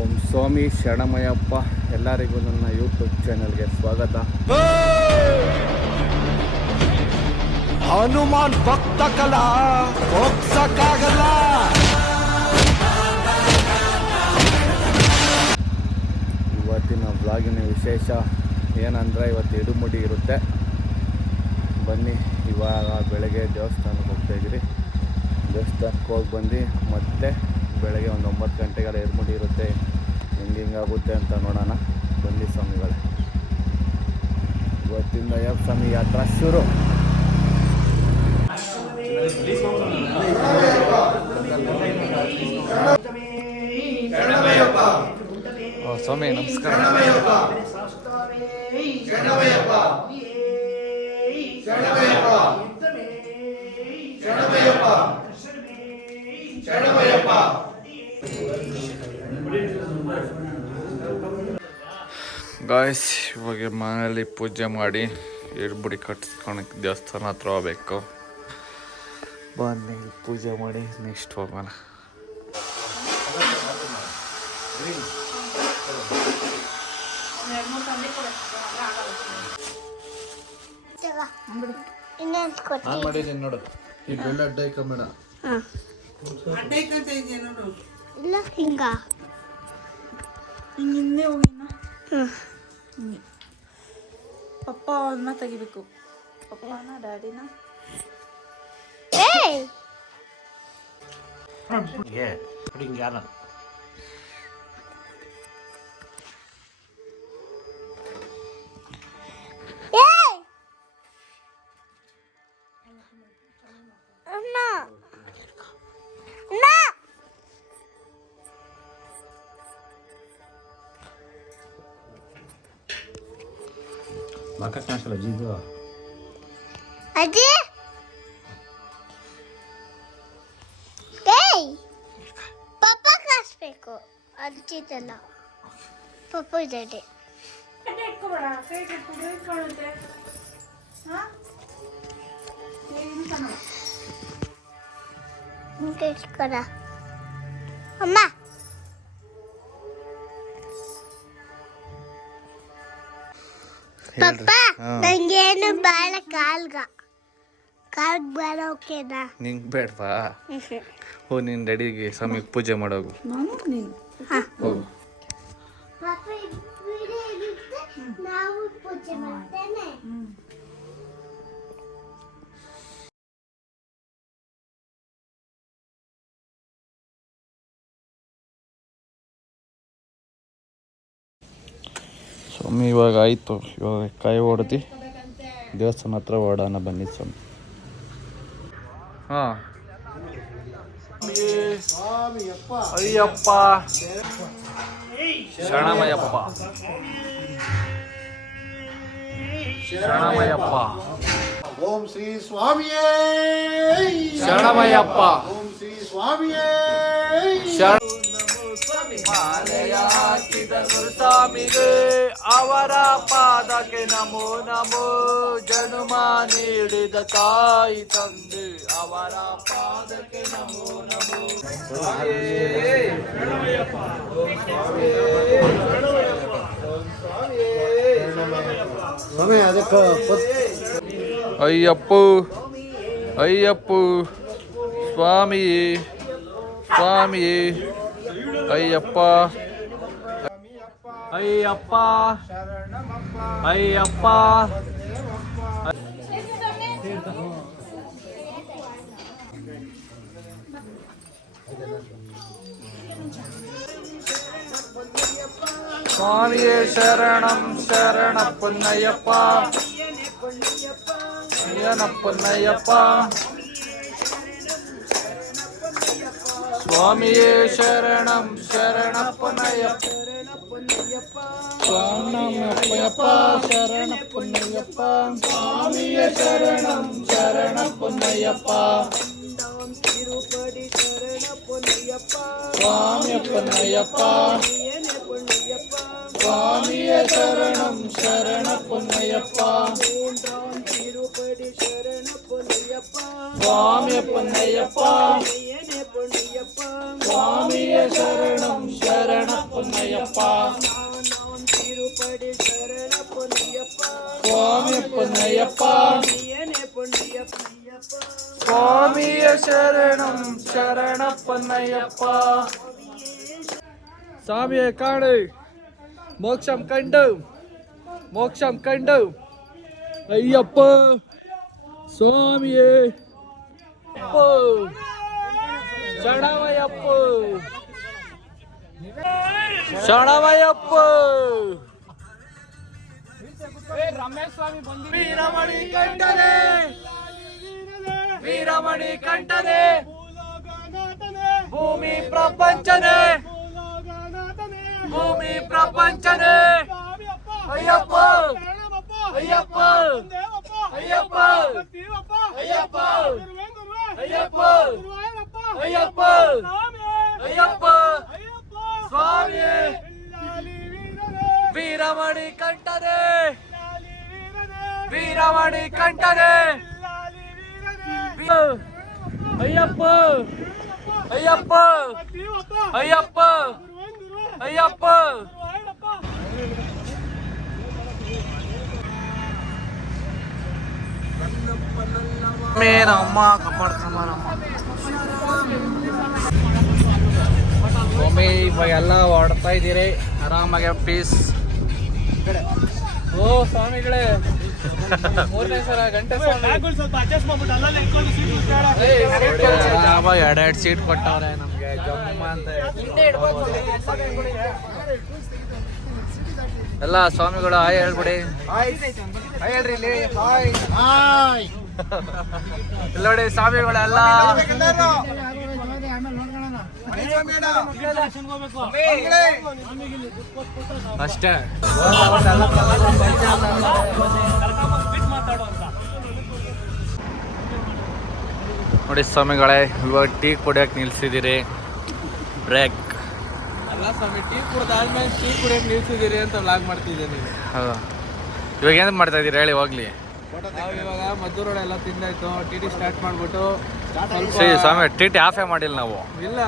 ಓಂ ಸ್ವಾಮಿ ಶರಣಮಯ್ಯಪ್ಪ. ಎಲ್ಲರಿಗೂ ನನ್ನ ಯೂಟ್ಯೂಬ್ ಚಾನೆಲ್ಗೆ ಸ್ವಾಗತ. ಹನುಮಾನ್ ಭಕ್ತ ಕಲಾ ಹೋಗ್ಸಕ್ಕಾಗಲ್ಲ. ಇವತ್ತಿನ ವ್ಲಾಗಿನ ವಿಶೇಷ ಏನಂದರೆ ಇವತ್ತು ಇಡುಮುಡಿ ಇರುತ್ತೆ. ಬನ್ನಿ, ಇವಾಗ ಬೆಳಗ್ಗೆ ದೇವಸ್ಥಾನಕ್ಕೆ ಹೋಗ್ತಾಯಿದ್ದೀರಿ. ದೇವಸ್ಥಾನಕ್ಕೆ ಹೋಗಿ ಬಂದು ಮತ್ತೆ ಬೆಳಗ್ಗೆ ಒಂದು 9 ಗಂಟೆಗೆಲ್ಲ ಇರುಮುಡಿ ಇರುತ್ತೆ. ಹೆಂಗಾಗುತ್ತೆ ಅಂತ ನೋಡೋಣ. ಬನ್ನಿ ಸ್ವಾಮಿಗಳೇ, ಇವತ್ತಿಂದ ಅಯ್ಯಪ್ಪ ಸ್ವಾಮಿ ಯಾತ್ರಾ ಶುರು. ಸ್ವಾಮಿ ನಮಸ್ಕಾರ. ಗಾಯ್ಸ್, ಇವಾಗ ಮನೆಯಲ್ಲಿ ಪೂಜೆ ಮಾಡಿ ಇಡುಮುಡಿ ಕಟ್ಸ್ಕೊಳಕ್ಕೆ ದೇವಸ್ಥಾನ ಹತ್ರ ಹೋಗ್ಬೇಕು. ಬನ್ನಿ ಪೂಜೆ ಮಾಡಿ ನೆಕ್ಸ್ಟ್ ಹೋಗೋಣ. ಮಾಡಿದ್ದೀನಿ ನೋಡು, ಈ ಬೆಳ್ಳ ಅಡ್ಡ ಇಕ್ಕಬೇಡ. ಇಲ್ಲ ಹಿಂಗ ಹಿಂದೆ ಹೋಗಿನ ಪಪ್ಪ ಅವನ್ನ ತೆಗಿಬೇಕು. ಪಪ್ಪನ ಡ್ಯಾಡಿನ ಅಜ್ಜಿ ಪಪ್ಪ ಕಾಸ್ಬೇಕು ಅಜ್ಜಿದಲ್ಲ. ಪಪ್ಪ ಇದೆ ಅಮ್ಮ. ಪಪ್ಪ ನಂಗೇನು ಬೇಡ, ಕಾಲ್ಗ ಬೇಡ. ಓಕೆನಾ? ನಿಂಗೆ ಬೇಡವಾ? ಓ, ನಿನ್ನ ಡ್ಯಾಡಿಗೆ ಸ್ವಾಮಿಗೆ ಪೂಜೆ ಮಾಡೋಗು. ಹೋಗು. ನಾವು ಪೂಜೆ ಮಾಡ್ತೇನೆ. ಸ್ವಾಮಿ ಇವಾಗ ಆಯಿತು. ಇವಾಗ ಕಾಯಿ ಹೊಡೆದು ದೇವಸ್ಥಾನ ಹತ್ರ ಓಡೋಣ. ಬನ್ನಿ ಸ್ವಾಮಿ. ಹಾಂ, ಅಯ್ಯಪ್ಪ ಶರಣಮಯ್ಯಪ್ಪ, ಶರಣಮಯ್ಯಪ್ಪ. ಓಂ ಶ್ರೀ ಸ್ವಾಮಿಯೇ ಶರಣಮಯ್ಯಪ್ಪ. ಓಂ ಶ್ರೀ ಸ್ವಾಮಿಯೇ ಮಾಲೆಯ ಹಾಕಿದ ಗುರುಸ್ವಾಮಿಗೆ ಅವರ ಪಾದಕ್ಕೆ ನಮೋ ನಮೋ. ಜನುಮ ನೀಡಿದ ತಾಯಿ ತಂದೆ ಅವರ ಪಾದಕ್ಕೆ ನಮೋ ನಮೋ. ಸ್ವಾಮಿ ಅದಕ್ಕೆ ಅಯ್ಯಪ್ಪ ಅಯ್ಯಪ್ಪ ಸ್ವಾಮಿ ಸ್ವಾಮಿ ಅಯ್ಯಪ್ಪ ಅಯ್ಯಪ್ಪ ಅಯ್ಯಪ್ಪ. ಸ್ವಾಮಿಯೇ ಶರಣಂ ಶರಣಪ್ಪನಯ್ಯಪ್ಪ, ಅಯ್ಯನಪ್ಪನಯ್ಯಪ್ಪ. ಸ್ವಾಮಿಯೇ ಶರಣಂ ಶರಣಪ್ಪನಯ್ಯಪ್ಪ, ಶರಣಪ್ಪನಯ್ಯಪ್ಪ, ಶರಣಪ್ಪನಯ್ಯಪ್ಪ. ಸ್ವಾಮಿಯೇ ಶರಣಂ ಶರಣಪ್ಪನಯ್ಯಪ್ಪ, ಸ್ವಾಮಿಯಪ್ಪನಯ್ಯಪ್ಪ. ಸ್ವಾಮಿಯೇ ಶರಣಂ ಶರಣಪ್ಪನಯ್ಯಪ್ಪ, ಸ್ವಾಮಿಯಪ್ಪನಯ್ಯಪ್ಪ. ಸ್ವಾಮಿಯ ಶರಣಂ ಶರಣಪ್ಪನಯ್ಯಪ್ಪ ತಿರುಪಡಿ ಶರಣಪ್ಪನಯ್ಯಪ್ಪ ಸ್ವಾಮಿಯಪ್ಪನಯ್ಯಪ್ಪ ಪುಣ್ಯಪ್ಪ ಸ್ವಾಮಿಯ ಶರಣಂ ಶರಣಪ್ಪನಯ್ಯಪ್ಪ ಸ್ವಾಮಿಯ ಕಾಣು ಮೋಕ್ಷಂ ಕಂಡು ಅಯ್ಯಪ್ಪ ಸ್ವಾಮಿಯೇ ಶರಣವಯ್ಯಪ್ಪ ಶರಣವಯ್ಯಪ್ಪ ವೀರಮಣಿ ಕಂಠನೆ ವೀರಮಣಿ ಕಂಠನೆ ಭೂಮಿ ಪ್ರಪಂಚನೆ ಭೂಮಿ ಪ್ರಪಂಚನೆ ಅಯ್ಯಪ್ಪ ಅಯ್ಯಪ್ಪ ಅಯ್ಯಪ್ಪ ಅಯ್ಯಪ್ಪ ಅಯ್ಯಪ್ಪ ಅಯ್ಯಪ್ಪ ಅಯ್ಯಪ್ಪ ಸ್ವಾಮಿ ವೀರಮಣಿ ಕಂಠನೆ ವೀರಮಣಿ ಕಂಠನೆ ಅಯ್ಯಪ್ಪ ಅಯ್ಯಪ್ಪ ಅಯ್ಯಪ್ಪ ಅಯ್ಯಪ್ಪ ಮೇರಮ್ಮ ಕಾಪಾಡ್ಕೊಂಬರಮ್ಮ ಒಮ್ಮೆ ಇವಾಗ ಎಲ್ಲ ಹೊಡ್ತಾ ಇದ್ದೀರಿ ಆರಾಮಾಗಿ ಪೀಸ್ ಓ ಸ್ವಾಮಿಗಳೇ ಮೂರನೇ ಸಲ ಗಂಟೆ ಆರಾಮಾಗಿ ಎರಡೆರಡು ಸೀಟ್ ಕೊಟ್ಟವ್ರೆ ನಮ್ಗೆ ಜಮ್ಮ ಅಂತ ಎಲ್ಲ ಸ್ವಾಮಿಗಳು ಹಾಯ್ ಹೇಳ್ಬಿಡಿ ಇಲ್ಲ ನೋಡಿ ಸ್ವಾಮಿಗಳೆಲ್ಲ ಅಷ್ಟೇ ನೋಡಿ ಸ್ವಾಮಿಗಳೇ ಇವಾಗ ಟೀ ಕುಡಿಯಕ್ಕೆ ನಿಲ್ಸಿದ್ದೀರಿ ಬ್ರೇಕ್ ಅಲ್ಲ ಸ್ವಾಮಿ ಟೀ ಕುಡ್ದಾದ್ಮೇಲೆ ಟೀ ಕುಡಿಯಕ್ಕೆ ನಿಲ್ಸಿದ್ದೀರಿ ಅಂತ ವ್ಲಾಗ್ ಮಾಡ್ತಿದ್ದೀನಿ. ಹೌದಾ ಇವಾಗ ಏನು ಮಾಡ್ತಾ ಇದ್ದೀರಿ ಹೇಳಿ ಹೋಗ್ಲಿ. ನಾವು ಇವಾಗ ಮದ್ದೂರೋಡೆ ಎಲ್ಲ ತಿಂದಾಯ್ತು, ಟಿ ಟಿ ಸ್ಟಾರ್ಟ್ ಮಾಡಿಬಿಟ್ಟು ಸರಿ ಸ್ವಾಮಿ ಟಿ ಟಿ ಆಫೇ ಮಾಡಿಲ್ಲ ನಾವು. ಇಲ್ಲ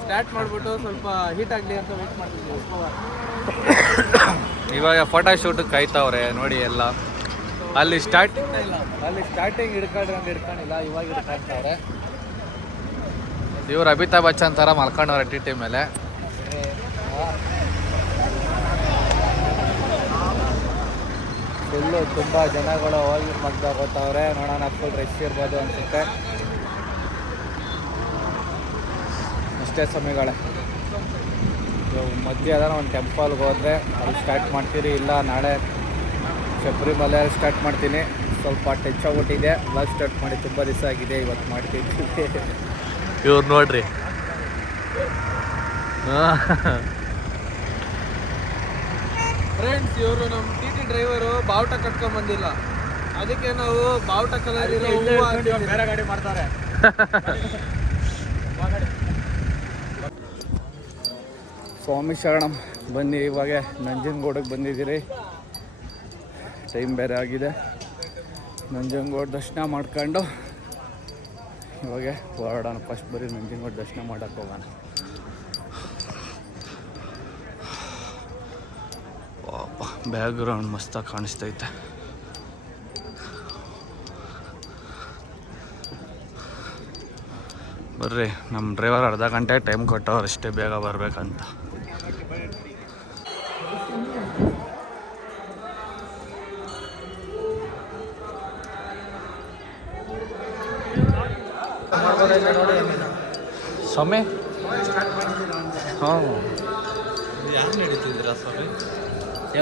ಸ್ಟಾರ್ಟ್ ಮಾಡಿಬಿಟ್ಟು ಸ್ವಲ್ಪ ಹೀಟ್ ಆಗಲಿ ಅಂತ ವೇಟ್ ಮಾಡ್ತಿದ್ದೀವಿ. ಇವಾಗ ಫೋಟೋ ಶೂಟಿಗೆ ಕಾಯ್ತಾವ್ರೆ ನೋಡಿ ಎಲ್ಲ. ಅಲ್ಲಿ ಸ್ಟಾರ್ಟಿಂಗ್ ಹಿಡ್ಕೊಂಡ್ರೆ ಅಂತ ಹಿಡ್ಕೊಂಡಿಲ್ಲ, ಇವಾಗ ಹಿಡ್ಕೊಂತವ್ರೆ. ಇವ್ರು ಅಮಿತಾಬ್ ಬಚ್ಚನ್ ಥರ ಮಲ್ಕೊಂಡವ್ರೆ ಟಿ ಟಿ ಮೇಲೆ. ಫುಲ್ಲು ತುಂಬ ಜನಗಳು ಹೋಗಿ ಮಗ್ದಾಗ ಹೋಗ್ತಾವ್ರೆ. ನೋಡೋಣ ಫುಲ್ ರಶ್ ಇರ್ಬೋದು ಅನ್ಸುತ್ತೆ. ಅಷ್ಟೇ ಸಮಯಗಳೇ. ಮಧ್ಯೆ ಅದನ್ನ ಒಂದು ಟೆಂಪಲ್ಗೆ ಹೋದರೆ ಅಲ್ಲಿ ಸ್ಟಾರ್ಟ್ ಮಾಡ್ತೀರಿ, ಇಲ್ಲ ನಾಳೆ ಶಬರಿಮಲೆ ಸ್ಟಾರ್ಟ್ ಮಾಡ್ತೀನಿ. ಸ್ವಲ್ಪ ಟಚ್ ಆಗ್ಬಿಟ್ಟಿದೆ, ಬ್ಲಾಗ್ ಸ್ಟಾರ್ಟ್ ಮಾಡಿ ತುಂಬ ದಿವಸ ಆಗಿದೆ, ಇವತ್ತು ಮಾಡ್ತೀನಿ. ಇವ್ರು ನೋಡ್ರಿ ಫ್ರೆಂಡ್ಸ್, ಇವರು ನಮ್ಮ ಟಿ ಟಿ ಡ್ರೈವರು ಬಾವುಟ ಕಟ್ಕೊಂಡ್ ಬಂದಿಲ್ಲ, ಅದಕ್ಕೆ ನಾವು ಬಾವುಟ ಕಲರ್ ಇರೋ ಬೇರೆ ಗಾಡಿ ಮಾಡ್ತಾರೆ. ಸ್ವಾಮಿ ಶರಣಂ. ಬನ್ನಿ ಇವಾಗ ನಂಜನಗೂಡಿಗೆ ಬಂದಿದ್ದೀರಿ. ಟೈಮ್ ಬೇರೆ ಆಗಿದೆ. ನಂಜನಗೂಡು ದರ್ಶನ ಮಾಡ್ಕೊಂಡು ಇವಾಗ ಹೊರಡೋಣ. ಫಸ್ಟ್ ಬರೀ ನಂಜನಗೂಡು ದರ್ಶನ ಮಾಡೋಕ್ಕೆ ಹೋಗೋಣ. ಬ್ಯಾಕ್ಗ್ರೌಂಡ್ ಮಸ್ತಾಗಿ ಕಾಣಿಸ್ತೈತೆ. ಬರ್ರಿ, ನಮ್ಮ ಡ್ರೈವರ್ ಅರ್ಧ ಗಂಟೆ ಟೈಮ್ ಕೊಟ್ಟವ್ರು ಅಷ್ಟೇ ಬೇಗ ಬರ್ಬೇಕಂತ. ಸ್ವಾಮಿ ಹಾಂ ಯಾರು ನಡೀತಿದ್ದೀರಾ ಸ್ವಾಮಿ?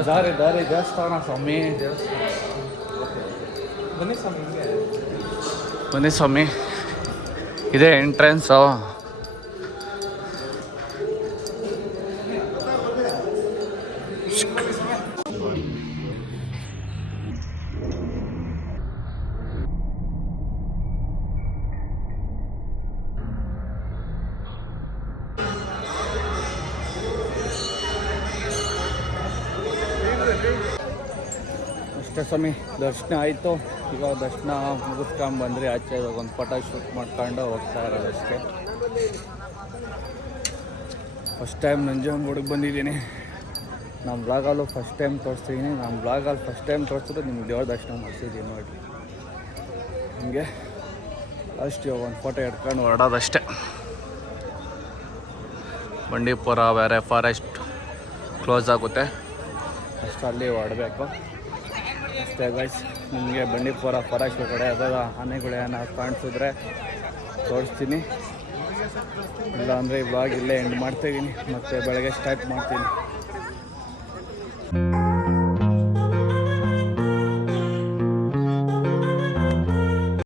ದಾರಿ ದೇವಸ್ಥಾನ ಸ್ವಾಮಿ. ಬನ್ನಿ ಸ್ವಾಮಿ, ಬನ್ನಿ ಸ್ವಾಮಿ, ಇದೇ ಎಂಟ್ರೆನ್ಸು. ಅಷ್ಟೇ ಸ್ವಾಮಿ, ದರ್ಶನ ಆಯಿತು. ಇವಾಗ ದರ್ಶನ ಮುಗಿಸ್ಕೊಂಡು ಬಂದ್ರಿ ಆಚೆ. ಇವಾಗ ಒಂದು ಫೋಟೋ ಶೂಟ್ ಮಾಡ್ಕೊಂಡು ಹೋಗ್ತಾ ಇರೋದು ಅಷ್ಟೇ. ಫಸ್ಟ್ ಟೈಮ್ ನಂಜನಗೂಡಿಗೆ ಬಂದಿದ್ದೀನಿ. ನಮ್ಮ ಬ್ಲಾಗಲ್ಲೂ ಫಸ್ಟ್ ಟೈಮ್ ತೋರಿಸ್ತಿದ್ದೀನಿ. ನಮ್ಮ ಬ್ಲಾಗಲ್ಲಿ ಫಸ್ಟ್ ಟೈಮ್ ತೋರಿಸಿದ್ರೆ ನಿಮ್ಗೆ ದೇವ್ರ ದರ್ಶನ ಮಾಡಿಸಿದ್ದೀನಿ ನೋಡಿ. ಹಂಗೆ ಅಷ್ಟು ಇವಾಗ ಒಂದು ಫೋಟೋ ಎಡ್ಕೊಂಡು ಹೊರಡೋದಷ್ಟೇ. ಬಂಡೀಪುರ ಬೇರೆ ಫಾರೆಸ್ಟ್ ಕ್ಲೋಸ್ ಆಗುತ್ತೆ, ಅಷ್ಟರಲ್ಲಿ ಹೊರಡಬೇಕು ಅಷ್ಟೇ ಗೈಸ್. ನಿಮಗೆ ಬಂಡೀಪುರ ಫಾರೆಸ್ಟ್ ಕಡೆ ಯಾವ್ದಾದ್ರು ಆನೆಗಳು ಏನಾದ್ರು ಕಾಣಿಸಿದ್ರೆ ತೋರಿಸ್ತೀನಿ. ಇಲ್ಲಾಂದರೆ ಇವಾಗ ಇಲ್ಲೇ ಎಂಡ್ ಮಾಡ್ತಾಯಿದ್ದೀನಿ, ಮತ್ತು ಬೆಳಗ್ಗೆ ಸ್ಟಾರ್ಟ್ ಮಾಡ್ತೀನಿ.